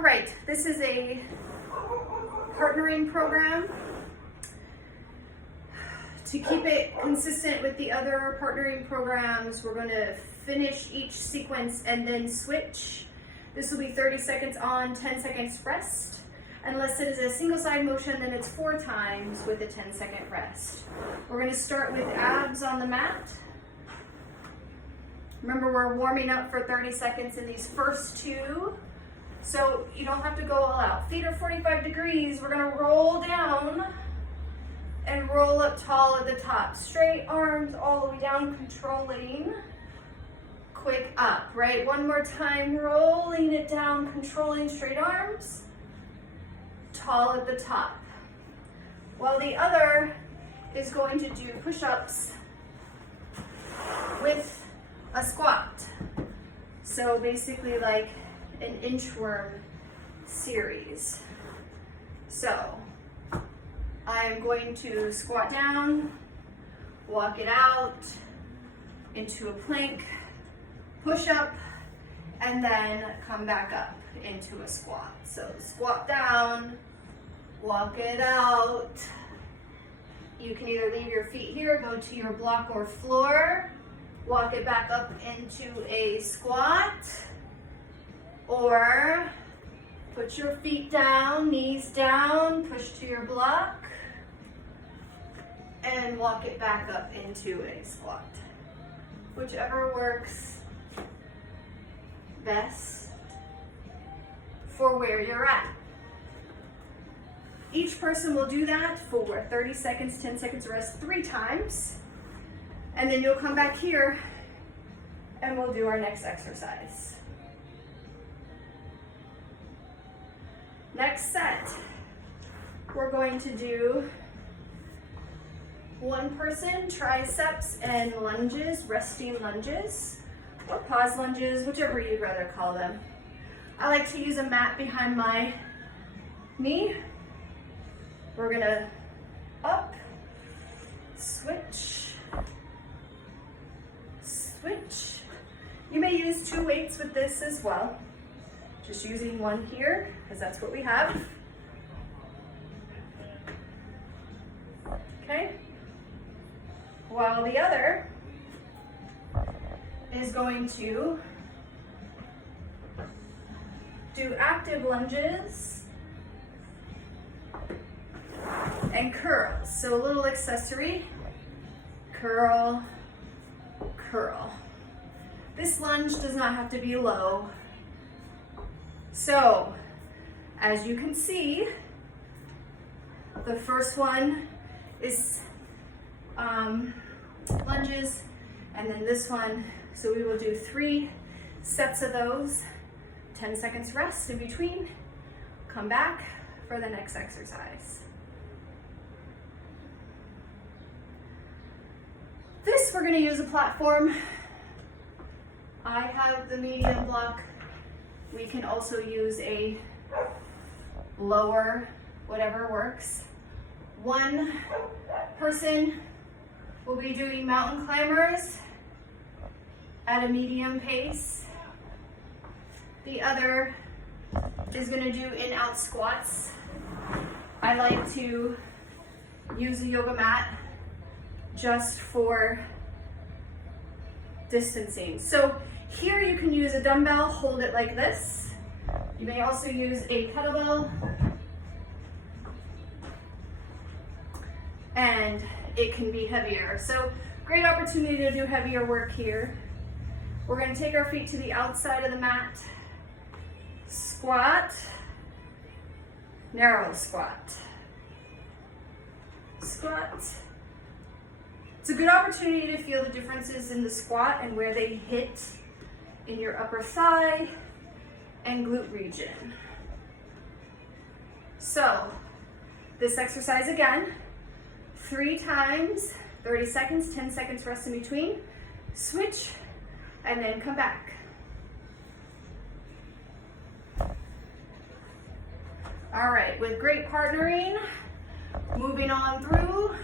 All right, this is a partnering program. To keep it consistent with the other partnering programs, we're going to finish each sequence and then switch. This will be 30 seconds on, 10 seconds rest. Unless it is a single side motion, then it's 4 times with a 10-second rest. We're going to start with abs on the mat. Remember, we're warming up for 30 seconds in these first 2. So you don't have to go all out. Feet are 45 degrees. We're going to roll down and roll up tall at the top. Straight arms all the way down, controlling. Quick up, right? One more time, rolling it down, controlling straight arms. Tall at the top. While the other is going to do push-ups with a squat. So basically like an inchworm series. So I am going to squat down, walk it out into a plank, push up, and then come back up into a squat. So squat down, walk it out. You can either leave your feet here, go to your block or floor, walk it back up into a squat, or put your feet down, knees down, push to your block, and walk it back up into a squat. Whichever works best for where you're at. Each person will do that for 30 seconds, 10 seconds rest 3 times. And then you'll come back here and we'll do our next exercise. Next set, we're going to do 1 person triceps and lunges, resting lunges, or pause lunges, whichever you'd rather call them. I like to use a mat behind my knee. We're gonna up, switch, switch. You may use 2 weights with this as well. Just using 1 here, because that's what we have. Okay? While the other is going to do active lunges and curls. So a little accessory, curl, curl. This lunge does not have to be low. So, as you can see, the first one is lunges, and then this one, so we will do 3 sets of those, 10 seconds rest in between, come back for the next exercise. This, we're gonna use a platform. I have the medium block. We can also use a lower, whatever works. 1 person will be doing mountain climbers at a medium pace. The other is going to do in-out squats. I like to use a yoga mat just for distancing. So here you can use a dumbbell, hold it like this. You may also use a kettlebell, and it can be heavier. So great opportunity to do heavier work here. We're going to take our feet to the outside of the mat, squat, narrow squat, squat. It's a good opportunity to feel the differences in the squat and where they hit in your upper thigh and glute region. So this exercise again, 3 times, 30 seconds, 10 seconds rest in between, switch, and then come back. All right, with great partnering, moving on through.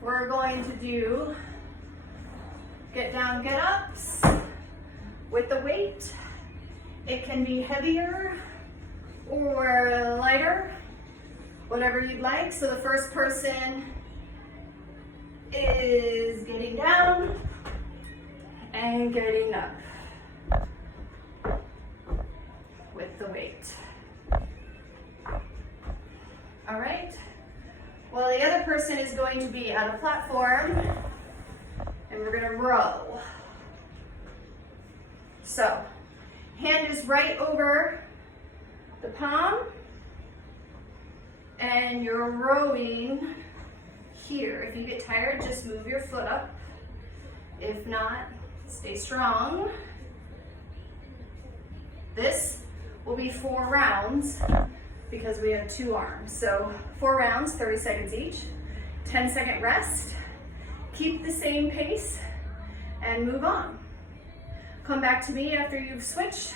We're going to do Get down, get ups with the weight. It can be heavier or lighter, whatever you'd like. So the first person is getting down and getting up with the weight. All right. Well, the other person is going to be at a platform and we're gonna row. So, hand is right over the palm and you're rowing here. If you get tired, just move your foot up. If not, stay strong. This will be 4 rounds because we have 2 arms. So 4 rounds, 30 seconds each, 10-second rest. Keep the same pace and move on. Come back to me after you've switched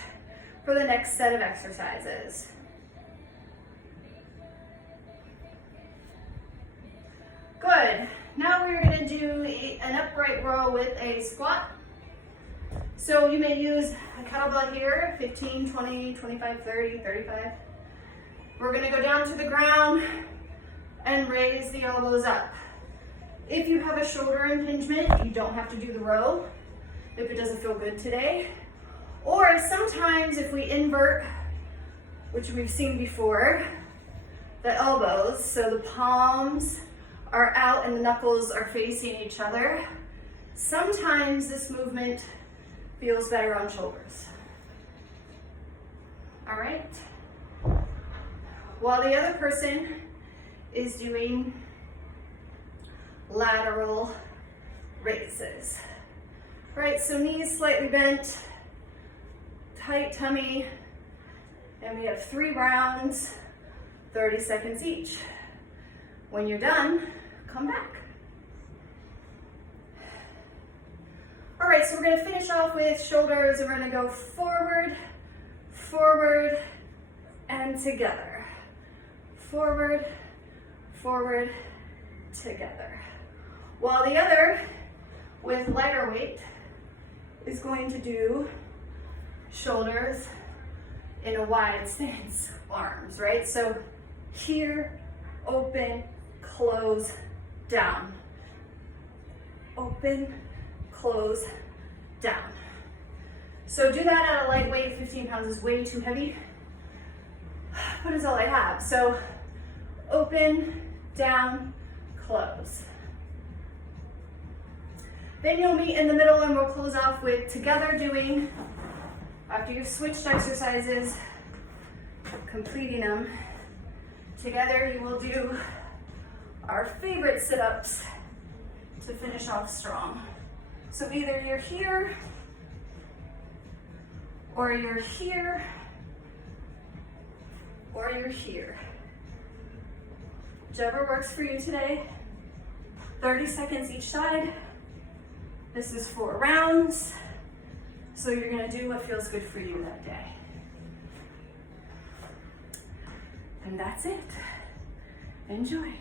for the next set of exercises. Good. Now we're going to do an upright row with a squat. So you may use a kettlebell here, 15, 20, 25, 30, 35. We're going to go down to the ground and raise the elbows up. If you have a shoulder impingement, you don't have to do the row if it doesn't feel good today. Or sometimes if we invert, which we've seen before, the elbows, so the palms are out and the knuckles are facing each other, sometimes this movement feels better on shoulders. All right? While the other person is doing lateral raises. Right, so knees slightly bent, tight tummy, and we have 3 rounds, 30 seconds each. When you're done, come back. All right, so we're gonna finish off with shoulders, and we're gonna go forward, forward, and together. Forward, forward, together. While the other, with lighter weight, is going to do shoulders in a wide stance, arms, right? So here, open, close, down. Open, close, down. So do that at a light weight. 15 pounds is way too heavy, but it's all I have. So open, down, close. Then you'll meet in the middle and we'll close off with together doing, after you've switched exercises, completing them, together you will do our favorite sit-ups to finish off strong. So either you're here, or you're here, or you're here. Whichever works for you today. 30 seconds each side. This is 4 rounds, so you're gonna do what feels good for you that day. And that's it. Enjoy.